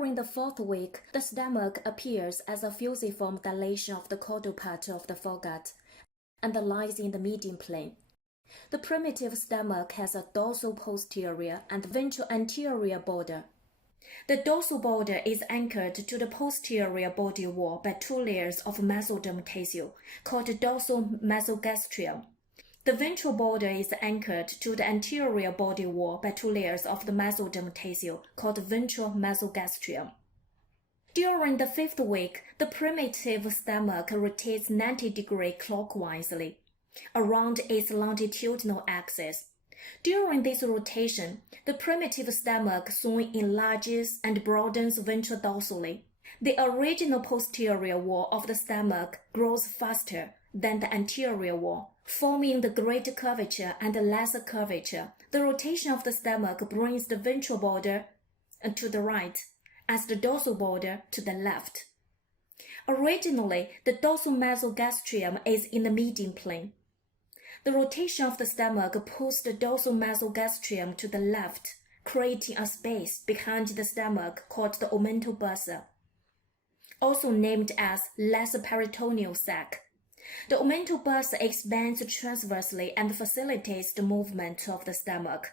During the 4th week, the stomach appears as a fusiform dilation of the caudal part of the foregut and lies in the median plane. The primitive stomach has a dorsal posterior and ventral anterior border. The dorsal border is anchored to the posterior body wall by 2 layers of mesoderm tissue, called dorsal mesogastrium. The ventral border is anchored to the anterior body wall by 2 layers of the mesoderm tissue, called ventral mesogastrium. During the 5th week, the primitive stomach rotates 90 degrees clockwise around its longitudinal axis. During this rotation, the primitive stomach soon enlarges and broadens ventrodorsally. The original posterior wall of the stomach grows faster than the anterior wall, forming the greater curvature and the lesser curvature. The rotation of the stomach brings the ventral border to the right, as the dorsal border to the left. Originally, the dorsal mesogastrium is in the median plane. The rotation of the stomach pulls the dorsal mesogastrium to the left, creating a space behind the stomach called the omental bursa, also named as lesser peritoneal sac. The omental bursa expands transversely and facilitates the movement of the stomach.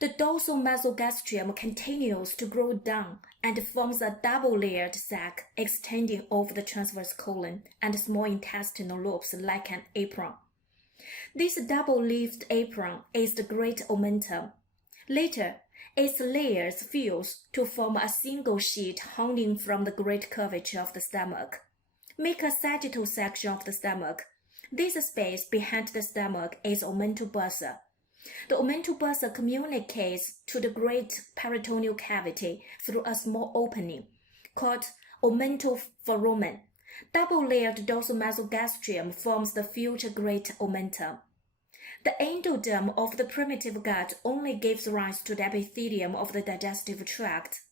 The dorsal mesogastrium continues to grow down and forms a double-layered sac extending over the transverse colon and small intestinal loops like an apron. This double-leafed apron is the great omentum. Later, its layers fuse to form a single sheet hanging from the great curvature of the stomach. Make a sagittal section of the stomach. This space behind the stomach is omental bursa. The omental bursa communicates to the great peritoneal cavity through a small opening called omental foramen. Double-layered dorsal mesogastrium forms the future great omentum. The endoderm of the primitive gut only gives rise to the epithelium of the digestive tract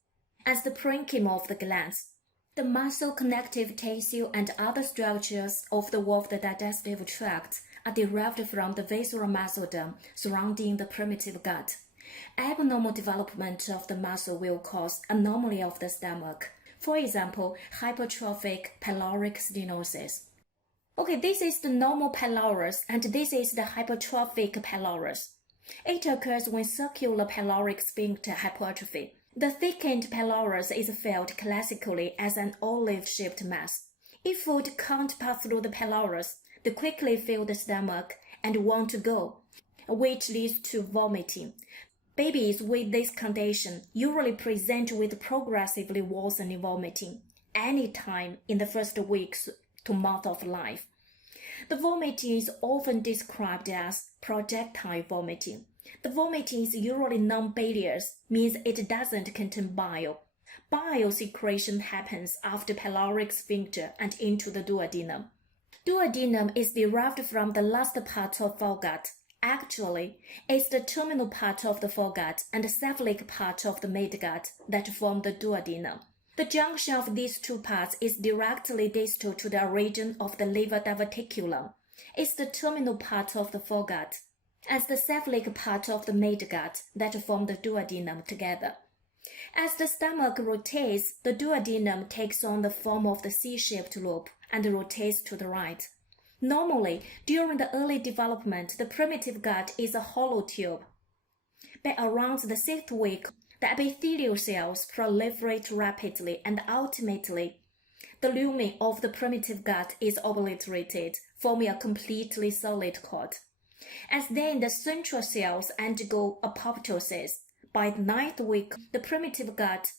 as the parenchyma of the glands. The muscle connective tissue and other structures of the wall of the digestive tract are derived from the visceral mesoderm surrounding the primitive gut. Abnormal development of the muscle will cause anomaly of the stomach. For example, hypertrophic pyloric stenosis. Okay, this is the normal pylorus and this is the hypertrophic pylorus. It occurs when circular pyloric sphincter hypertrophy. The thickened pylorus is felt classically as an olive-shaped mass. If food can't pass through the pylorus, they quickly fill the stomach and want to go, which leads to vomiting. Babies with this condition usually present with progressively worsening vomiting anytime in the first weeks to month of life. The vomiting is often described as projectile vomiting. The vomiting is usually non-bilious, means it doesn't contain bile. Bile secretion happens after pyloric sphincter and into the duodenum. Duodenum is derived from the last part of foregut. Actually, it's the terminal part of the foregut and the cephalic part of the midgut that form the duodenum. The junction of these two parts is directly distal to the origin of the liver diverticulum. It's the terminal part of the foregut, as the cephalic part of the midgut that form the duodenum together. As the stomach rotates, the duodenum takes on the form of the C-shaped loop and rotates to the right. Normally, during the early development, the primitive gut is a hollow tube. By around the 6th week, the epithelial cells proliferate rapidly and ultimately, the lumen of the primitive gut is obliterated, forming a completely solid cord. As then the central cells undergo apoptosis, by the 9th week, the primitive gut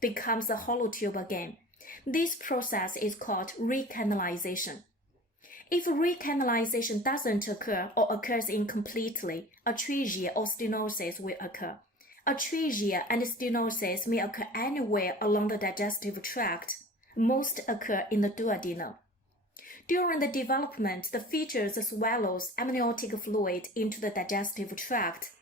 becomes a hollow tube again. This process is called recanalization. If recanalization doesn't occur or occurs incompletely, atresia or stenosis will occur. Atresia and stenosis may occur anywhere along the digestive tract. Most occur in the duodenum. During the development, the fetus swallows amniotic fluid into the digestive tract.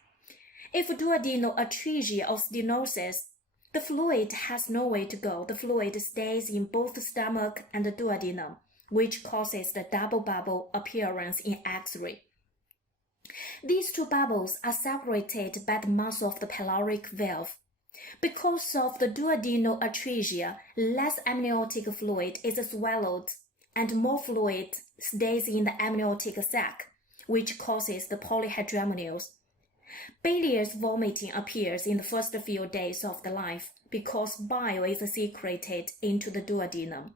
If duodenal atresia or stenosis, the fluid has nowhere to go. The fluid stays in both the stomach and the duodenum, which causes the double bubble appearance in X-ray. These two bubbles are separated by the muscle of the pyloric valve. Because of the duodenal atresia, less amniotic fluid is swallowed and more fluid stays in the amniotic sac, which causes the polyhydramnios. Bilious vomiting appears in the first few days of the life because bile is secreted into the duodenum.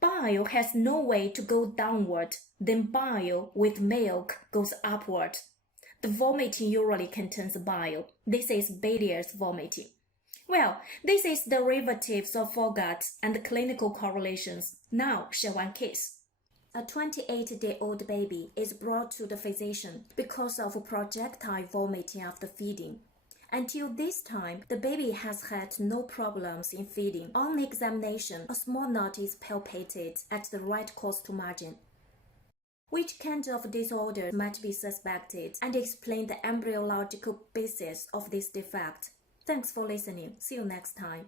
Bile has no way to go downward, then bile with milk goes upward. The vomiting usually contains bile. This is bilious vomiting. Well, this is derivatives of foregut and clinical correlations. Now, share one case. A 28-day-old baby is brought to the physician because of projectile vomiting after feeding. Until this time, the baby has had no problems in feeding. On examination, a small knot is palpated at the right costal margin. Which kind of disorder might be suspected, and explain the embryological basis of this defect? Thanks for listening. See you next time.